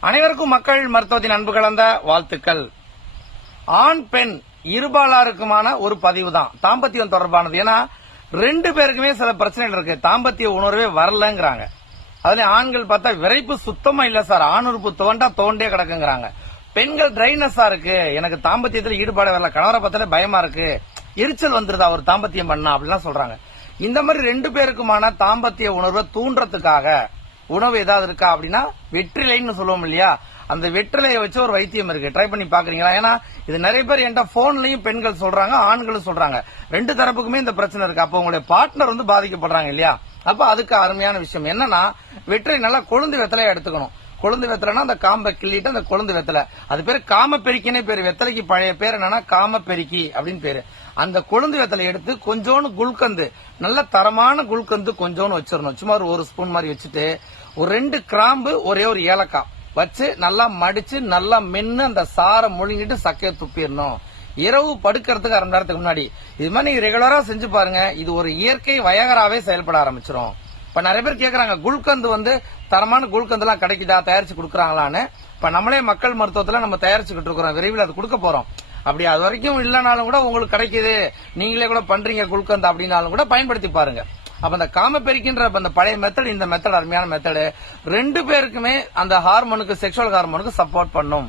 அனைவருக்கும் மக்கள் மருத்துவத்தின் அன்பு கலந்த வாழ்த்துக்கள். ஆண் பெண் இருபாலாருக்குமான ஒரு பதிவு தான் தாம்பத்தியம் தொடர்பானது. ஏன்னா ரெண்டு பேருக்குமே சில பிரச்சனைகள் இருக்கு. தாம்பத்திய உணர்வே வரலங்கிறாங்க. அதுல ஆண்கள் பார்த்தா விரைப்பு சுத்தமா இல்ல சார். ஆண் உறுப்பு தோண்டா தோண்டே கிடக்குங்கிறாங்க. பெண்கள் ட்ரைனஸா இருக்கு. எனக்கு தாம்பத்தியத்துல ஈடுபாடு வரல. கணவரை பார்த்தாலே பயமா இருக்கு. எரிச்சல் வந்துருதா? ஒரு தாம்பத்தியம் பண்ணா அப்படிலாம் சொல்றாங்க. இந்த மாதிரி ரெண்டு பேருக்குமான தாம்பத்திய உணர்வை தூண்டுறதுக்காக உணவு ஏதாவது இருக்கா அப்படின்னா வெற்றிலைன்னு சொல்லுவோம் இல்லையா? அந்த வெற்றிலையை வச்சு ஒரு வைத்தியம் இருக்கு. ட்ரை பண்ணி பாக்குறீங்களா ஏன்னா இது நிறைய பேர் என்கிட்ட போன்லயும் பெண்கள் சொல்றாங்க ஆண்களும் சொல்றாங்க. ரெண்டு தரப்புக்குமே இந்த பிரச்சனை இருக்கு. அப்ப உங்களுடைய பார்ட்னர் வந்து பாதிக்கப்படுறாங்க இல்லையா? அப்ப அதுக்கு அருமையான விஷயம் என்னன்னா வெற்றிலை நல்லா கொழுந்து வெத்தலையா எடுத்துக்கணும். கொழுந்து வெத்தலைனா அந்த காம்பை கிள்ளிட்டு அந்த கொழுந்து வெத்தலை. அது பேர் காம பெருக்கினே பேர். வெத்தலைக்கு பழைய பேர் என்னன்னா காம பெருக்கி அப்படின்னு பேரு. அந்த கொழுந்து வெத்தலை எடுத்து கொஞ்சோண்டு குல்கந்து நல்ல தரமான குல்கந்து கொஞ்சோண்டு வச்சிடணும். சும்மா ஒரு ஸ்பூன் மாதிரி வச்சுட்டு ஒரு ரெண்டு கிராம்பு ஒரே ஒரு ஏலக்காய் வச்சு நல்லா மடிச்சு நல்லா மென்னு அந்த சாரை முழுங்கிட்டு சக்கையை துப்பிடணும். இரவு படுக்கிறதுக்கு அரை மணி நேரத்துக்கு முன்னாடி. இது மாதிரி நீங்க ரெகுலரா செஞ்சு பாருங்க. இது ஒரு இயற்கை வயகராவே செயல்பட ஆரம்பிச்சிடும் இப்போ நிறைய பேர் கேட்குறாங்க குல்கந்து வந்து தரமான குல்கந்துலாம் கிடைக்குதா தயாரித்து கொடுக்குறாங்களான்னு. இப்போ நம்மளே மக்கள் மருத்துவத்தில் நம்ம தயாரிச்சுக்கிட்டு இருக்கிறோம் விரைவில் அது கொடுக்க போகிறோம் அப்படி அது வரைக்கும் இல்லைனாலும் கூட உங்களுக்கு கிடைக்குது. நீங்களே கூட பண்ணுறீங்க குல்கந்து அப்படின்னாலும் கூட பயன்படுத்தி பாருங்க. அப்போ அந்த காம பெருக்கின்ற அந்த பழைய மெத்தட் இந்த மெத்தட் அருமையான மெத்தடு ரெண்டு பேருக்குமே அந்த ஹார்மோனுக்கு செக்ஷுவல் ஹார்மோனுக்கு சப்போர்ட் பண்ணும்.